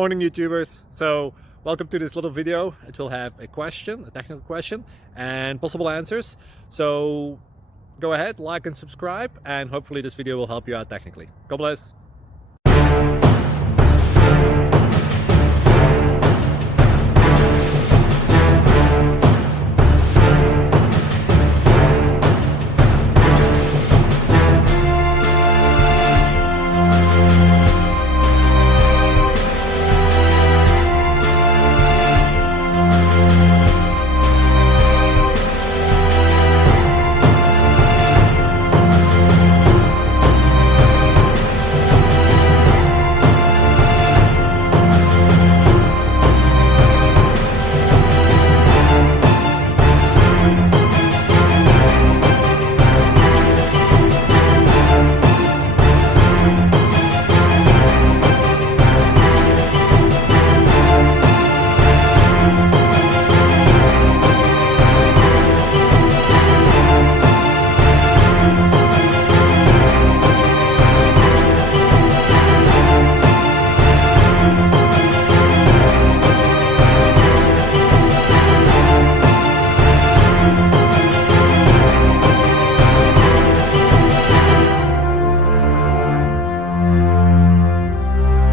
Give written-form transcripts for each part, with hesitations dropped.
Morning YouTubers. So welcome to this little video. It will have a question, a technical question, and possible answers. So go ahead, like and subscribe, and hopefully this video will help you out technically. God bless.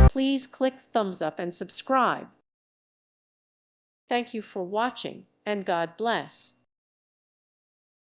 Please click thumbs up and subscribe. Thank you for watching, and God bless.